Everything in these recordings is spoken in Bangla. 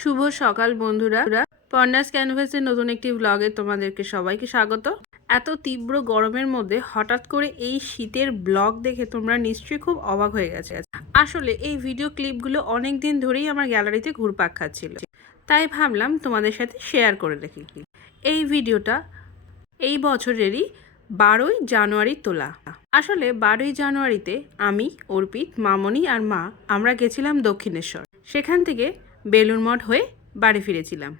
শুভ সকাল বন্ধুরা, পর্ণাস ক্যানভাসের নতুন একটি ব্লগে তোমাদেরকে সবাইকে স্বাগত। এত তীব্র গরমের মধ্যে হঠাৎ করে এই শীতের ব্লগ দেখে তোমরা নিশ্চয়ই খুব অবাক হয়ে গেছে। আসলে এই ভিডিও ক্লিপগুলো অনেক দিন ধরেই আমার গ্যালারিতে ঘুরপাক খাচ্ছিল, তাই ভাবলাম তোমাদের সাথে শেয়ার করে রাখি। এই ভিডিওটা এই বছরেরই 12ই জানুয়ারি তোলা। আসলে 12ই জানুয়ারিতে আমি, অর্পিত, মামনি আর মা আমরা গেছিলাম দক্ষিণেশ্বর। সেখান থেকে বেলুড় মঠ হয়ে বাড়ি ফিরেছিলাম।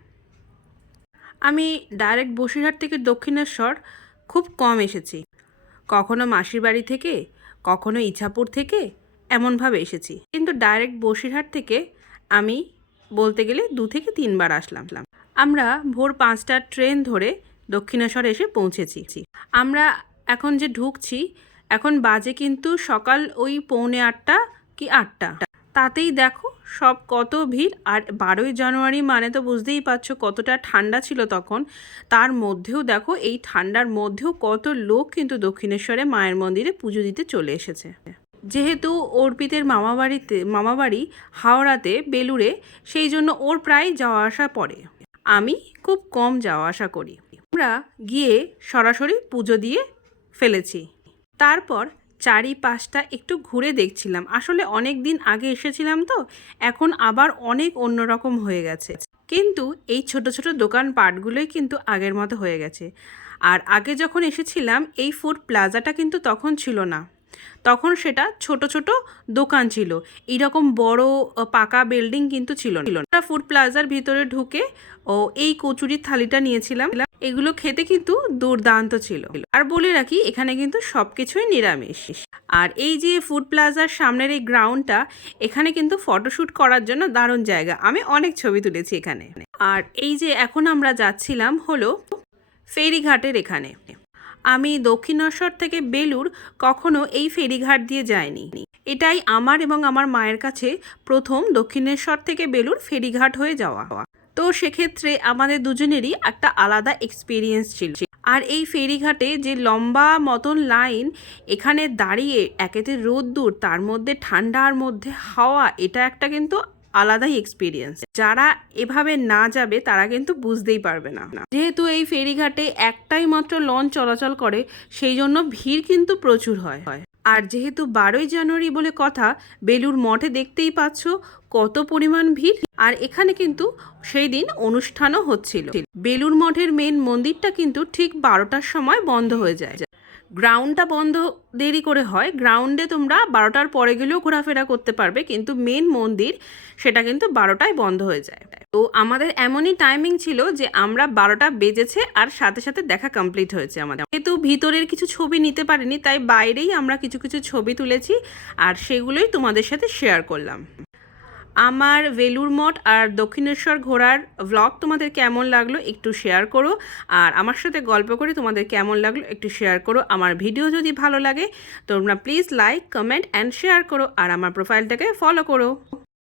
আমি ডাইরেক্ট বসিরহাট থেকে দক্ষিণেশ্বর খুব কম এসেছি। কখনো মাসির বাড়ি থেকে, কখনো ইছাপুর থেকে এমনভাবে এসেছি, কিন্তু ডাইরেক্ট বসিরহাট থেকে আমি বলতে গেলে 2 থেকে 3 বার আসলাম। আমরা ভোর 5টার ট্রেন ধরে দক্ষিণেশ্বর এসে পৌঁছেছি। আমরা এখন যে ঢুকছি, এখন বাজে কিন্তু সকাল ওই 7:45 কি 8টা। তাতেই দেখো সব কত ভিড়। আর 12ই জানুয়ারি মানে তো বুঝতেই পারছো কতটা ঠান্ডা ছিল তখন। তার মধ্যেও দেখো এই ঠান্ডার মধ্যেও কত লোক কিন্তু দক্ষিণেশ্বরে মায়ের মন্দিরে পুজো দিতে চলে এসেছে। যেহেতু অর্পিতের মামাবাড়ি হাওড়াতে বেলুড়ে, সেই জন্য ওর প্রায় যাওয়া আসা পড়ে। আমি খুব কম যাওয়া আসা করি। আমরা গিয়ে সরাসরি পুজো দিয়ে ফেলেছি। তারপর চারিপাশটা একটু ঘুরে দেখছিলাম। আসলে অনেক দিন আগে এসেছিলাম তো, এখন আবার অনেক অন্যরকম হয়ে গেছে। কিন্তু এই ছোট ছোট দোকানপাটগুলোই কিন্তু আগের মতো হয়ে গেছে। আর আগে যখন এসেছিলাম এই ফুড প্লাজাটা কিন্তু তখন ছিল না, তখন সেটা ছোট ছোট দোকান ছিল। এইরকম বড় পাকা বিল্ডিং কিন্তু ছিল না। ফুড প্লাজার ভিতরে ঢুকে এই কচুরির থালিটা নিয়েছিলাম। এগুলো খেতে কিন্তু দুর্দান্ত ছিল। আর বলে রাখি, এখানে কিন্তু সব কিছুই নিরামিষ। আর এই যে ফুড প্লাজার সামনের এই গ্রাউন্ডটা, এখানে কিন্তু ফটোশ্যুট করার জন্য দারুণ জায়গা। আমি অনেক ছবি তুলেছি এখানে। আর এই যে এখন আমরা যাচ্ছিলাম হলো ফেরিঘাটের এখানে। আমি দক্ষিণেশ্বর থেকে বেলুড় কখনো এই ফেরিঘাট দিয়ে যাইনি। এটাই আমার এবং আমার মায়ের কাছে প্রথম দক্ষিণেশ্বর থেকে বেলুড় ফেরিঘাট হয়ে যাওয়া। তো সেক্ষেত্রে আমাদের দুজনেরই একটা আলাদা এক্সপিরিয়েন্স ছিল। আর এই ফেরিঘাটে যে লম্বা মতন লাইন, এখানে দাঁড়িয়ে একেতে রোদ্দুর, তার মধ্যে ঠান্ডার মধ্যে হাওয়া, এটা একটা কিন্তু আলাদাই এক্সপিরিয়েন্স। যারা এভাবে না যাবে তারা কিন্তু বুঝতেই পারবে না। যেহেতু এই ফেরিঘাটে একটাই মাত্র লঞ্চ চলাচল করে, সেই জন্য ভিড় কিন্তু প্রচুর হয়। আর যেহেতু 12ই জানুয়ারি বলে কথা, বেলুড় মঠে দেখতেই পাচ্ছ কত পরিমাণ ভিড়। আর এখানে কিন্তু সেই দিন অনুষ্ঠানও হচ্ছিল। বেলুড় মঠের মেন মন্দিরটা কিন্তু ঠিক 12টার সময় বন্ধ হয়ে যায়। গ্রাউন্ডটা বন্ধ দেরি করে হয়। গ্রাউন্ডে তোমরা 12টার পরে গেলেও ঘোরাফেরা করতে পারবে, কিন্তু মেন মন্দির সেটা কিন্তু 12টায় বন্ধ হয়ে যায়। তো আমাদের এমনই টাইমিং ছিল যে আমরা 12টা বেজেছে আর সাথে সাথে দেখা কমপ্লিট হয়েছে আমাদের। যেহেতু ভিতরের কিছু ছবি নিতে পারিনি, তাই বাইরেই আমরা কিছু কিছু ছবি তুলেছি আর সেগুলোই তোমাদের সাথে শেয়ার করলাম। আমার বেলুড় মঠ আর দক্ষিণেশ্বর ঘোরার ভ্লগ তোমাদের কেমন লাগলো একটু শেয়ার করো। আর আমার সাথে গল্প করে তোমাদের কেমন লাগলো একটু শেয়ার করো। আমার ভিডিও যদি ভালো লাগে তোমরা please like, comment and share করো। আর আমার প্রোফাইলটাকে ফলো করো।